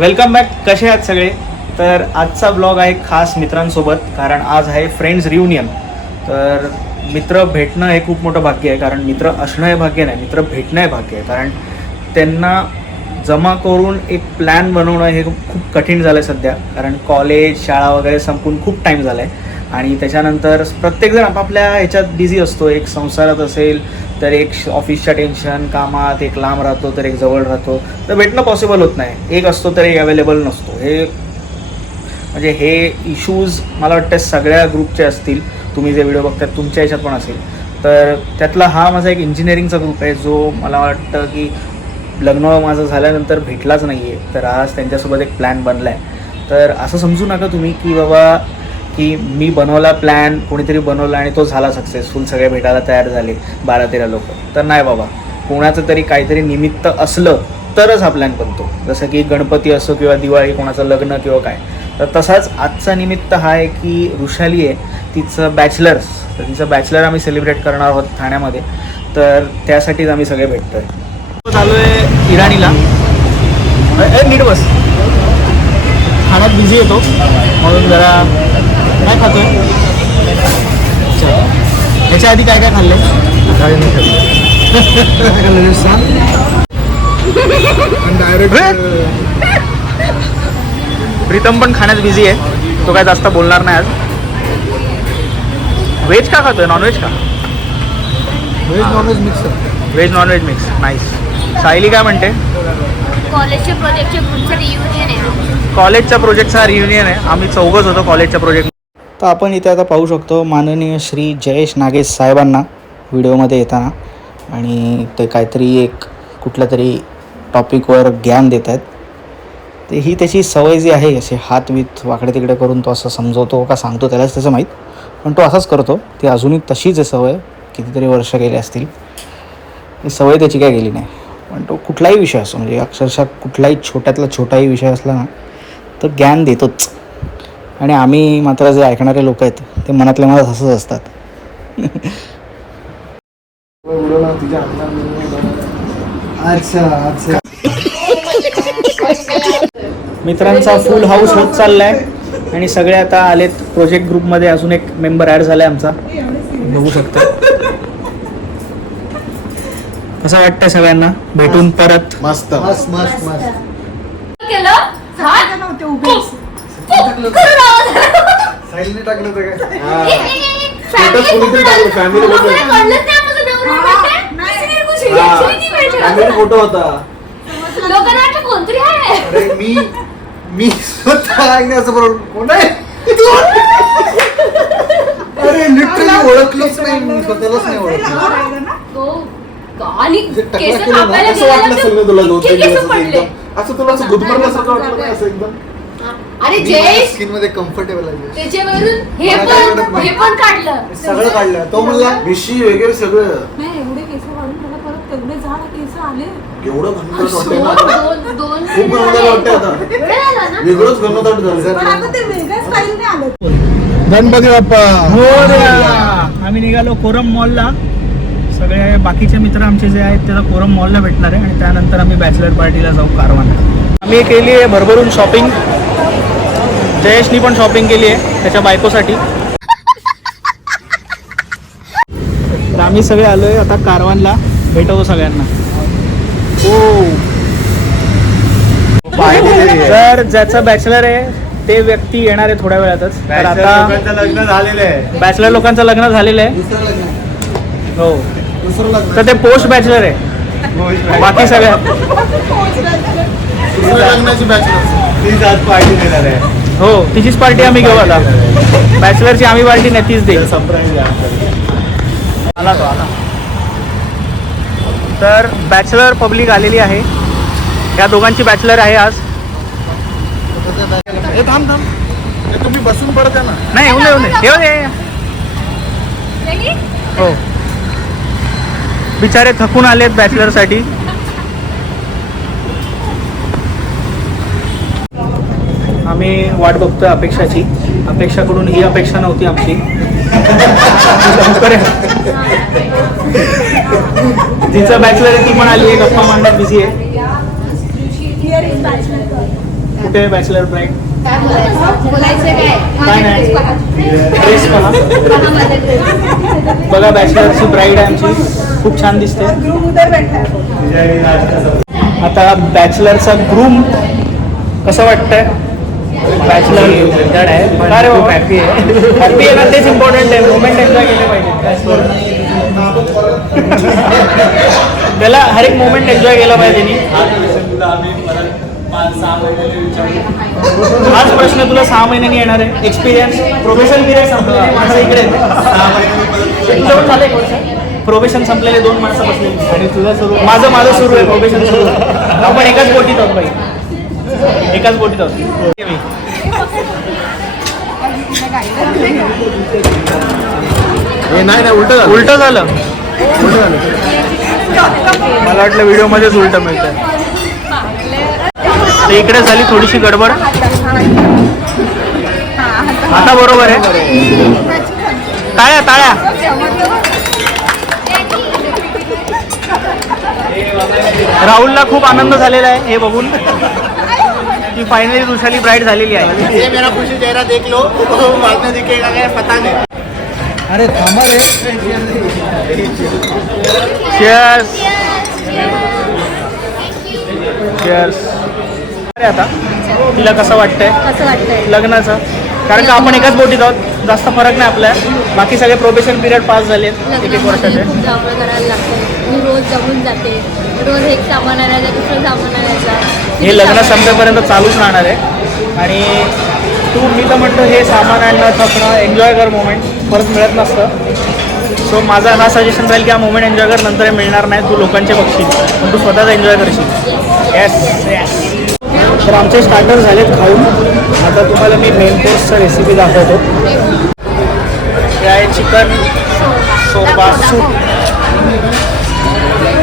Welcome back. कसे आहात सगळे? तर आजचा ब्लॉग आहे खास मित्रांसोबत, कारण आज आहे फ्रेंड्स रियुनियन. तर मित्र भेटणं हे खूप मोठं भाग्य आहे, कारण मित्र असणं हे भाग्य नाही, मित्र भेटणं हे भाग्य आहे. कारण त्यांना जमा करून एक प्लॅन बनवणं हे खूप कठीण झालं आहे सध्या, कारण कॉलेज शाळा वगैरे संपून खूप टाईम झाला आहे. आणि त्याच्यानंतर प्रत्येकजण आपापल्या ह्याच्यात बिझी असतो. एक संसारात असेल तर एक ऑफिसच्या टेन्शन कामात, एक लांब राहतो तर एक जवळ राहतो, तर भेटणं पॉसिबल होत नाही. एक असतो तर एक अवेलेबल नसतो. म्हणजे हे इश्यूज मला वाटतं सगळ्या ग्रुपचे असतील. तुम्ही जे व्हिडिओ बघतात तुमच्या ह्याच्यात पण असेल. तर त्यातला हा माझा एक इंजिनिअरिंगचा ग्रुप आहे, जो मला वाटतं की लग्न माझं झाल्यानंतर भेटलाच नाही आहे. तर आज त्यांच्यासोबत एक प्लॅन बनला आहे. तर असं समजू नका तुम्ही की बाबा की मी बनवला प्लॅन, कोणीतरी बनवला आणि तो झाला सक्सेसफुल, सगळे भेटायला तयार झाले 12-13 लोक. तर नाही बाबा, कोणाचं तरी काहीतरी निमित्त असलं तरच हा प्लॅन बनतो. जसं की गणपती असो किंवा दिवाळी, कोणाचं लग्न किंवा काय. तर तसाच आजचा निमित्त हा आहे की वृषाली आहे, तिचं बॅचलर्स. तर तिचं बॅचलर आम्ही सेलिब्रेट करणार आहोत ठाण्यामध्ये. तर त्यासाठीच आम्ही सगळे भेटतो आहे. चालू आहे इराणीला. नीट बस. खाण्यात बिझी येतो म्हणून जरा काय खातोय. याच्या आधी काय काय खाल्लंय? काय नाही खाल्लं. प्रीतम पण खाण्यात बिझी आहे, तो काय जास्त बोलणार नाही आज. व्हेज का खातोय, नॉनव्हेज का? Veg non veg mix. Veg non veg mix. Nice. Sayali काय म्हणते? कॉलेजच्या प्रोजेक्टच्या ग्रुपचं रियुनियन आहे. कॉलेजच्या प्रोजेक्टचा रियुनियन आहे. आम्ही चौघच होतो कॉलेजच्या प्रोजेक्ट. तर आपण इथे आता पाहू शकतो माननीय श्री जयेश नागेश साहेबांना व्हिडिओमध्ये येताना, आणि ते काहीतरी एक कुठल्या तरी टॉपिकवर ज्ञान देत आहेत. तर ही त्याची सवय जी आहे, असे हात वीत वाकडे तिकडे करून तो असं समजवतो का सांगतो त्यालाच त्याचं माहीत, पण तो असाच करतो. ती अजूनही तशीच आहे सवय, कितीतरी वर्ष गेले असतील. ही सवय त्याची काय गेली नाही. पण तो कुठलाही विषय असो, म्हणजे अक्षरशः कुठलाही छोट्यातला छोटाही विषय असला ना तर ज्ञान देतोच. आणि आम्ही मात्र जे ऐकणारे लोक आहेत ते मनातल्या मनात हसत असतात. मित्रांचा फुल हाऊस होत चाललाय आणि सगळे आता आलेत प्रोजेक्ट ग्रुपमध्ये. अजून एक मेंबर ॲड झालाय आमचा, बघू शकतो. कसं वाटतंय सगळ्यांना भेटून परत? मस्त मस्त मस्त मस्त. साईलने टाकलं होतं काय? स्टेटस कोणीतरी टाकलं, फॅमिली फोटो होता. अरे मी स्वतः असं बरोबर कोण आहे? अरे लिटरली ओळखलंच नाही, मी स्वतःलाच नाही ओळखलं. असं वाटलं सगळं तुला 2-3 दिवस एकदम असं तुला असं गुदमरल्यासारखं वाटलं नाही असं एकदम? अरे जय स्किन मध्ये कम्फर्टेबल आहे. त्याच्यावरून हे पण काढलं, सगळं काढलं. तो म्हणला मिशी वगैरे सगळं. नाही एवढे केस काढून त्याला परत तेवढे झाड केस आले. एवढं घनदाट वाटतंय ना, दोन खूप घनदाट वाटतंय आता, वेगळंच घनदाट झालं. पण आता ते वेगळ्या स्टाईलने आलं. गणपती बाप्पा. आम्ही निघालो कोरम मॉलला. सगळे बाकीचे मित्र आमचे जे आहेत त्याला कोरम मॉलला भेटणार आहे, आणि त्यानंतर आम्ही बॅचलर पार्टीला जाऊ कारवान. आम्ही केली आहे भरभरून शॉपिंग. जयेशनी पण शॉपिंग केली आहे त्याच्या बायकोसाठी. तर आम्ही सगळे आलोय आता कारवानला. भेटवतो सगळ्यांना. हो, तर ज्याचं बॅचलर आहे ते व्यक्ती येणार आहे थोड्या वेळातच. तर आता लग्न झालेलं आहे. बॅचलर लोकांचं लग्न झालेलं आहे. दुसरं लग्न. हो, दुसरं लग्न. तर ते पोस्ट बॅचलर आहे. बाकी सगळ्या लग्नाची बॅचलर ती आज पार्टी देणार आहे. हो, तिचीच पार्टी आम्ही घेऊ आता. बॅचलरची आम्ही पार्टी नाही, तीच देईल. सरप्राईज आला तो आला. तर बॅचलर पब्लिक आलेली आहे. या दोघांची बॅचलर आहे आज. थांब थांब, तुम्ही बसून पडत आहे ना. नाही, येऊ दे येऊ दे. हो, बिचारे थकून आलेत बॅचलरसाठी. आम्ही वाट बघतोय अपेक्षाची. अपेक्षाकडून ही अपेक्षा नव्हती आमची. तिचं बॅचलर आहे, ती पण आली आहे, गप्पा मांडण्यात बिझी आहे. कुठे बॅचलर ब्राईड काय बोलायचं काय नाही ड्रेस पहा बघा बॅचलरची ब्राईड आहे आमची खूप छान दिसते. आता बॅचलरचा ग्रूम कसं वाटतंय? बॅचलर आहे अरे खूप हॅपी आहे ना तेच इम्पॉर्टंट आहे. मोमेंट एन्जॉय केले पाहिजे त्याला हर एक मोमेंट एन्जॉय केला पाहिजे. हाच प्रश्न तुला 6 महिन्यांनी येणार आहे. एक्सपिरियन्स प्रोबेशन पिरियड संपला माझं इकडे 6 महिने झालं एक वर्ष प्रोबेशन संपलेले 2 माणसं बसलेली आणि तुझं सुरू माझं सुरू आहे प्रोबेशन सुरू. आपण एकाच बोटीत आहोत बाई एकाच बोटीत आहोत. हे नाही उलट झालं मला वाटलं व्हिडिओमध्येच उलट मिळतं. इकडे झाली थोडीशी गडबड आता बरोबर आहे. टाळ्या टाळ्या राहुलला खूप आनंद झालेला आहे हे बघून की फायनली वृषाली ब्राईड झालेली आहे. ये मेरा खुशी चेहरा देख लो बाद में दिखेगा क्या पता नहीं. अरे थांबा रे. Cheers. Cheers. अरे आता तिला कसं वाटतंय कसं वाटतंय लग्नाचं? कारण का आपण एकाच बोटीत आहोत जास्त फरक नाही आपल्या. बाकी सगळे प्रोबेशन पिरियड पास झाले एक एक वर्षाचे. खूप धावपळ करायला लागते. मी रोज जमून जाते. रोज एक सामान आणायचं दुसरं सामान आणायचं. हे लग्न संपेपर्यंत चालूच राहणार आहे. आणि मी तर म्हणतो हे सामान आणणं थकणं एन्जॉय कर मोमेंट परत मिळत नसतं. सो माझा हा सजेशन राहील की हा मोमेंट एन्जॉय कर. नंतर हे मिळणार नाही. तू लोकांचे बघशील पण तू स्वतःच एन्जॉय करशील. Yes yes. तर आमचे स्टार्टर झालेत खाऊन. आता तुम्हाला मी मेन कोर्सचा रेसिपी दाखवतो. हे आहे चिकन सोबा सूप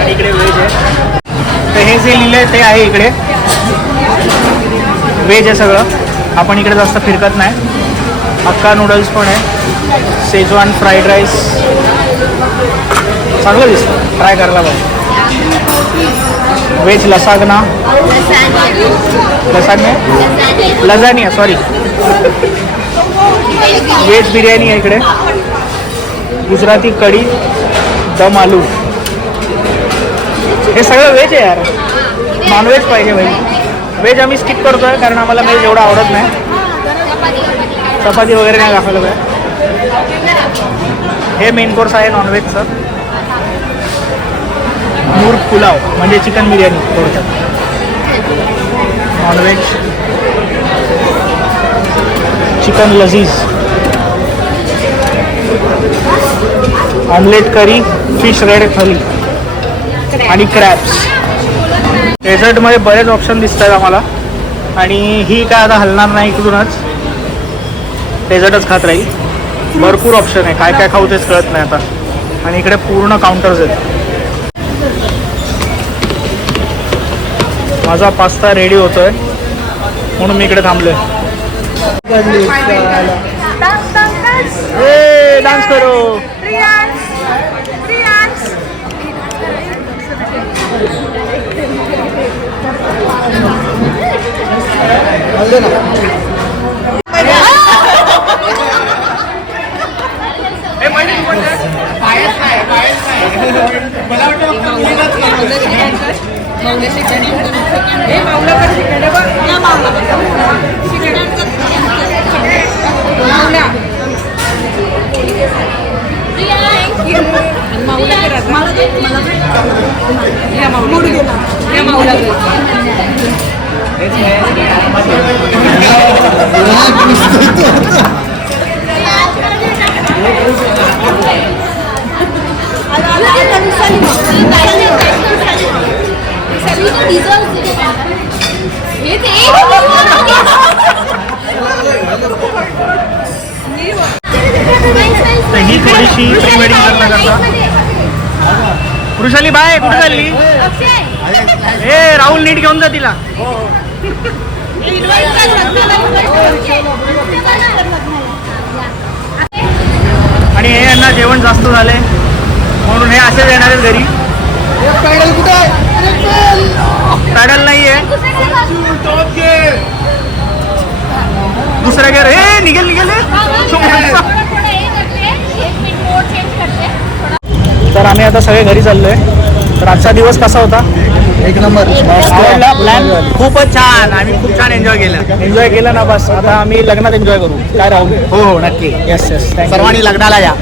आणि इकडे व्हेज आहे. तर हे जे लिहिलं आहे ते आहे इकडे व्हेज आहे सगळं. आपण इकडे जास्त फिरकत नाही. हक्का नूडल्स पण आहे. शेजवान फ्राईड राईस चांगलं दिसतं ट्राय करायला पाहिजे. Veg Lasagna lasagne sorry veg biryani आहे इकडे. गुजराती कढी दम आलू हे सगळं व्हेज आहे यार. नॉनव्हेज पाहिजे भाई. व्हेज आम्ही स्किप करतोय कारण आम्हाला व्हेज एवढं आवडत नाही. चपाती वगैरे नाही दाखवलं पाहिजे. हे मेन कोर्स आहे नॉनव्हेजचं. मूर्ग पुलाव म्हणजे चिकन बिर्याणी थोडक्यात. नॉनव्हेज चिकन लजीज ऑमलेट करी फिश रेड थाली आणि क्रॅब्स. डेझर्टमध्ये बरेच ऑप्शन दिसत आहेत आम्हाला आणि ही काय आता हलणार नाही इकडूनच डेझर्टच खात राहील. भरपूर ऑप्शन आहे काय काय खाऊ तेच कळत नाही आता. आणि इकडे पूर्ण काउंटर्स आहेत. माझा पास्ता रेडी होतोय म्हणून मी इकडे थांबलोय. डान्स करो. ही थोडीशी प्री वेडिंग करता वृषाली बाय कुठे चालली? ए राहुल नीट घेऊन जा तिला. आणि हे यांना जेवण जास्त झालंय म्हणून हे असेच येणार आहेत घरी. पॅडल नाहीये. दुसऱ्या गेअर हे निघेल तर आम्ही आता सगळे घरी चाललोय. तर आजचा दिवस कसा होता? एक नंबर. आवडला प्लॅन? खूपच छान. आम्ही खूप छान एन्जॉय केलं ना. बस आता आम्ही लग्नात एन्जॉय करू. काय राहुल? हो हो नक्की. येस सर्वांनी लग्नाला या.